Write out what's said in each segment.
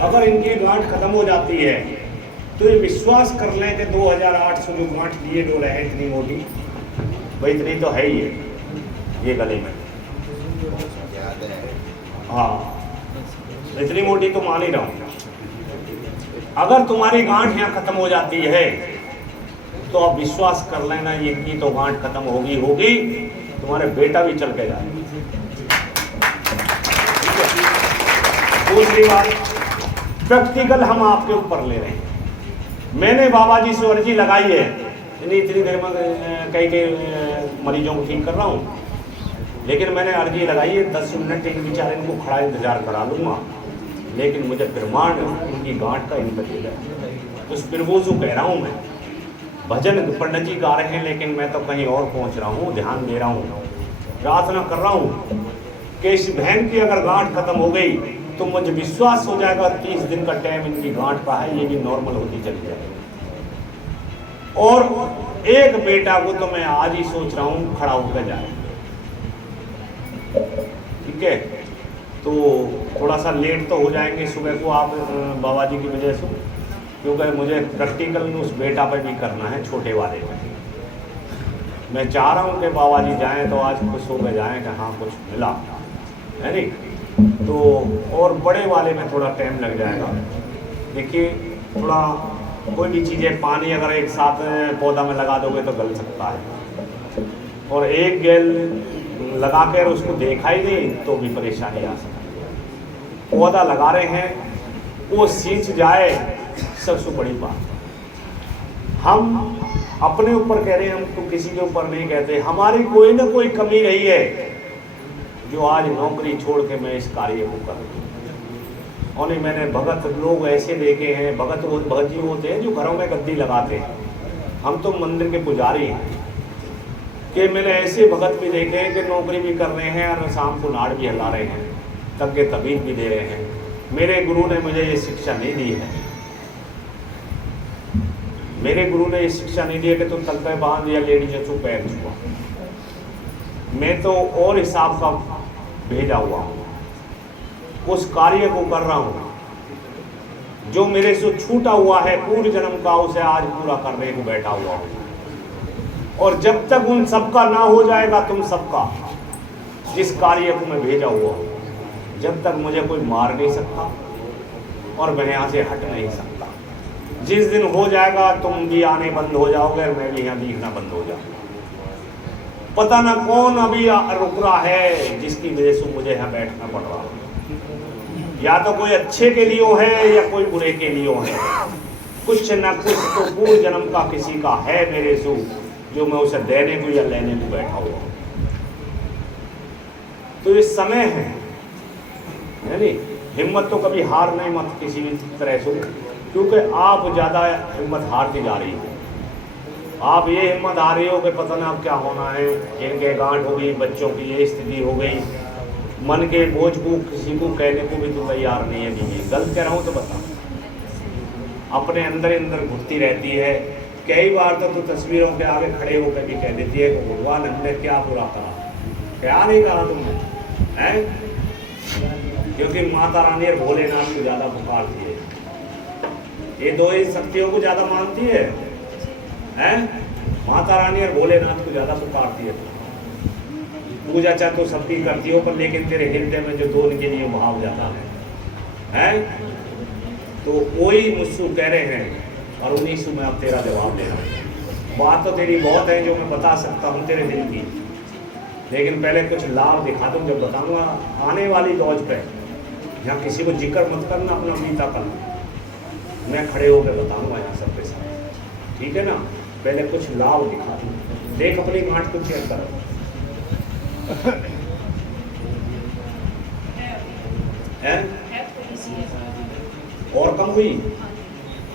अगर इनकी गांठ खत्म हो जाती है तो ये विश्वास कर लें कि 2800 जो गांठ लिए डोले हैं इतनी मोटी, भाई इतनी तो है ही है ये गले में। हाँ, इतनी मोटी तो मान ही रहा हूँ। अगर तुम्हारी गांठ यहाँ खत्म हो जाती है तो आप विश्वास कर लेना इनकी तो गांठ खत्म होगी होगी, तुम्हारे बेटा भी चल के जाएगा। दूसरी बात, प्रैक्टिकल हम आपके ऊपर ले रहे हैं। मैंने बाबा जी से अर्जी लगाई है, इतनी देर में कई मरीजों को ठीक कर रहा हूँ, लेकिन मैंने अर्जी लगाई है 10 मिनट एक बेचारे इनको खड़ा इंतजार करा लूँगा, लेकिन मुझे प्रमाण उनकी गांठ का इनका दे रहा। उस प्रभु कह रहा हूँ मैं, भजन पंडित जी गा रहे हैं लेकिन मैं तो कहीं और पहुँच रहा हूँ, ध्यान दे रहा हूँ, प्रार्थना कर रहा हूँ कि इस बहन की अगर गांठ खत्म हो गई तो मुझे विश्वास हो जाएगा 30 दिन का टाइम इनकी गांठ का है, ये भी नॉर्मल होती चली जाएगी। और एक बेटा को तो मैं आज ही सोच रहा हूँ खड़ा होकर जाए। ठीक है, तो थोड़ा सा लेट तो हो जाएंगे सुबह को आप बाबा जी की वजह से, क्योंकि मुझे प्रैक्टिकल उस बेटा पे भी करना है, छोटे वाले पे। मैं चाह रहा हूँ कि बाबा जी जाएँ तो आज खुश होकर जाएँ कि हाँ कुछ मिला है नहीं, तो और बड़े वाले में थोड़ा टाइम लग जाएगा। देखिए थोड़ा कोई भी चीज़ें, पानी अगर एक साथ पौधा में लगा दोगे तो गल सकता है, और एक गेल लगा कर उसको देखा ही नहीं तो भी परेशानी आ सकती है। पौधा लगा रहे हैं वो सींच जाए, सबसे बड़ी बात। हम अपने ऊपर कह रहे हैं, हम तो किसी के ऊपर नहीं कहते। हमारी कोई ना कोई कमी रही है जो आज नौकरी छोड़ के मैं इस कार्य को कर रहा हूँ। और नहीं, मैंने भगत लोग ऐसे देखे हैं, भगत जी होते हैं जो घरों में गद्दी लगाते हैं। हम तो मंदिर के पुजारी हैं कि मैंने ऐसे भगत भी देखे हैं कि नौकरी भी कर रहे हैं और शाम को नाड़ भी हिला रहे हैं, तब के तबीब भी दे रहे हैं। मेरे गुरु ने मुझे ये शिक्षा नहीं दी है, मेरे गुरु ने ये शिक्षा नहीं दी है कि तुम तल पे बांध या लेडीज छू पैर छुआ। मैं तो और हिसाब का भेजा हुआ हूँ, उस कार्य को कर रहा हूँ जो मेरे से छूटा हुआ है पूर्व जन्म का, उसे आज पूरा करने को बैठा हुआ हूँ। और जब तक उन सबका ना हो जाएगा, तुम सबका जिस कार्य को मैं भेजा हुआ हूँ, जब तक मुझे कोई मार नहीं सकता और मैं यहाँ से हट नहीं सकता। जिस दिन हो जाएगा तुम भी आने बंद हो जाओगे और मैं भी यहाँ दिखना बंद हो जाऊंगा। पता ना कौन अभी रुक रहा है जिसकी वजह से मुझे यहाँ बैठना पड़ रहा है। या तो कोई अच्छे के लिए है या कोई बुरे के लिए है, कुछ ना कुछ तो पूर्व जन्म का किसी का है मेरे से, जो मैं उसे देने को या लेने को बैठा हुआ हूँ। तो ये समय है नहीं, हिम्मत तो कभी हार नहीं मत किसी भी तरह से, क्योंकि आप ज़्यादा हिम्मत हारती जा रही हो। आप ये हिम्मत आ रही हो कि पता ना अब क्या होना है, जिनके गांठ हो गई, बच्चों की ये स्थिति हो गई, मन के बोझ को किसी को कहने को भी तो तैयार नहीं है। नहीं, गलत कह रहा हूँ तो बता, अपने अंदर घुटती रहती है। कई बार तो तस्वीरों के आगे खड़े होकर भी कह देती है कि भगवान हमने क्या बुरा करा, क्या नहीं कहा तुमने हैं, क्योंकि माता रानी और भोलेनाथ को ज़्यादा पुकारती है, ये दो ही शक्तियों को ज़्यादा मानती है हैं, माता रानी और भोलेनाथ को ज़्यादा पुकारती है। पूजा चाहे तो सबकी करती हो, पर लेकिन तेरे हृदय में जो दो के लिए भाव जाता है हैं, तो वही मुझसे कह रहे हैं और उन्हीं से मैं अब तेरा जवाब दे रहा हूँ। बात तो तेरी बहुत है जो मैं बता सकता हूँ तेरे दिल की, लेकिन पहले कुछ लाभ दिखा दूँ जब बताऊँगा आने वाली लॉज पे। यहाँ किसी को जिक्र मत करना, अपना बीता करना, मैं खड़े होकर बताऊँगा यहाँ सबके साथ, ठीक है ना। पहले कुछ लाभ दिखा दूँ, देख अपनी गांठ को चेक करो है? और कम हुई,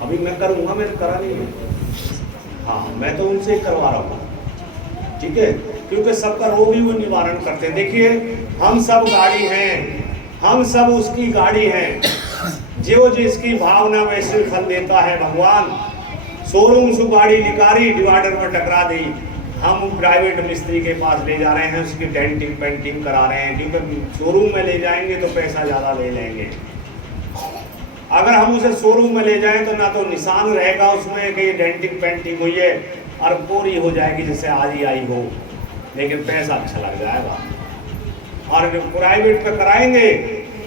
अभी मैं करूँगा, मैंने करा नहीं है। हाँ, मैं तो उनसे ही करवा रहा हूँ, ठीक है, क्योंकि सबका रोग ही वो निवारण करते हैं। देखिए हम सब गाड़ी हैं, हम सब उसकी गाड़ी हैं, जो जिसकी भावना वैसे फल देता है भगवान। शोरूम से गाड़ी निकाली, डिवाइडर में टकरा दी, हम प्राइवेट मिस्त्री के पास ले जा रहे हैं, उसकी डेंटिंग पेंटिंग करा रहे हैं, क्योंकि शोरूम में ले जाएंगे तो पैसा ज़्यादा ले लेंगे। अगर हम उसे शोरूम में ले जाएं तो ना तो निशान रहेगा उसमें कि डेंटिंग पेंटिंग हुई है, और पूरी हो जाएगी जैसे आज ही आई हो, लेकिन पैसा अच्छा लग जाएगा। और प्राइवेट पे कराएंगे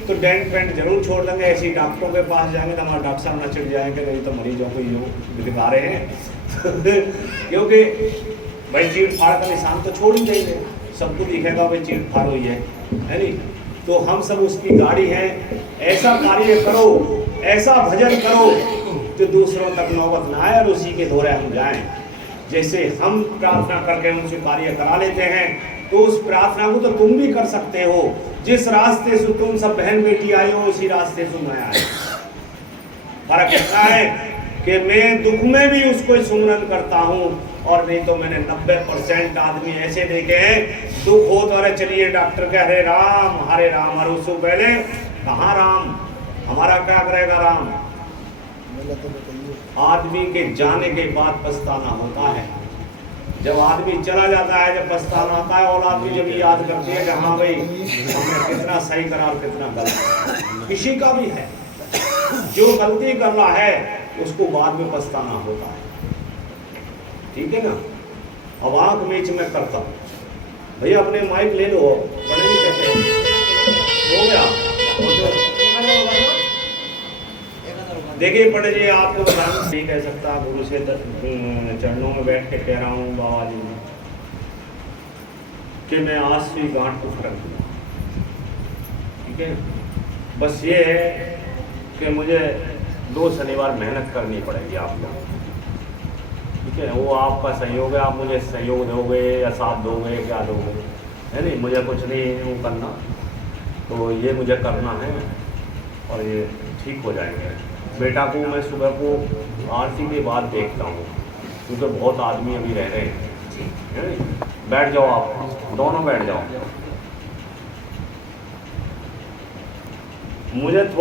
तो डेंट पेंट जरूर छोड़ देंगे। ऐसे ही डॉक्टरों के पास जाएंगे तो हमारे डॉक्टर साहब न चिढ़ जाएंगे, नहीं तो मरीजों को यूँ दिखा रहे हैं क्योंकि भाई चीड़ फाड़ का निशान तो छोड़ ही देंगे, सबको दिखेगा भाई चीड़ फाड़ हुई है नहीं। तो हम सब उसकी गाड़ी हैं। ऐसा कार्य करो, ऐसा भजन करो जो दूसरों तक नौबत ना आए और उसी के दौरे हम जाएं। जैसे हम प्रार्थना करके उनसे कार्य करा लेते हैं, तो उस प्रार्थना को तो तुम भी कर सकते हो। जिस रास्ते से तुम सब बहन बेटी आए हो उसी रास्ते से मैं आया। फर्क इतना है कि मैं दुख में भी उसको सुमरन करता हूँ, और नहीं तो मैंने 90% आदमी ऐसे देखे हैं, दुख हो तो अरे चलिए डॉक्टर के हरे राम, और उससे पहले कहाँ राम, हमारा क्या करेगा राम। आदमी के जाने के बाद पछताना होता है। जब आदमी चला जाता है जब पछताना आता है, और आदमी जब याद करती है कि हाँ भाई हमने कितना सही करा और कितना गलत। किसी का भी है जो गलती कर रहा है उसको बाद में पछताना होता है, ठीक है ना। अब आंख मीच में करता हूँ, भैया अपने माइक ले लो, पढ़े कहते हो गया। देखिए पंडित जी आपको बताना नहीं कह सकता, गुरु से चरणों में बैठ के कह रहा हूँ बाबा जी कि मैं आज से गांठ को फटक दूँ, ठीक है। बस ये है कि मुझे 2 शनिवार मेहनत करनी पड़ेगी आपको, ठीक है। वो आपका सहयोग है, आप मुझे सहयोग दोगे या साथ दोगे, क्या दोगे, है नहीं। मुझे कुछ नहीं वो करना, तो ये मुझे करना है और ये ठीक हो जाएंगे। बेटा को मैं सुबह को आरती के बाद देखता हूँ, क्योंकि बहुत आदमी अभी रह रहे हैं। बैठ जाओ, आप दोनों बैठ जाओ। मुझे थोड़ा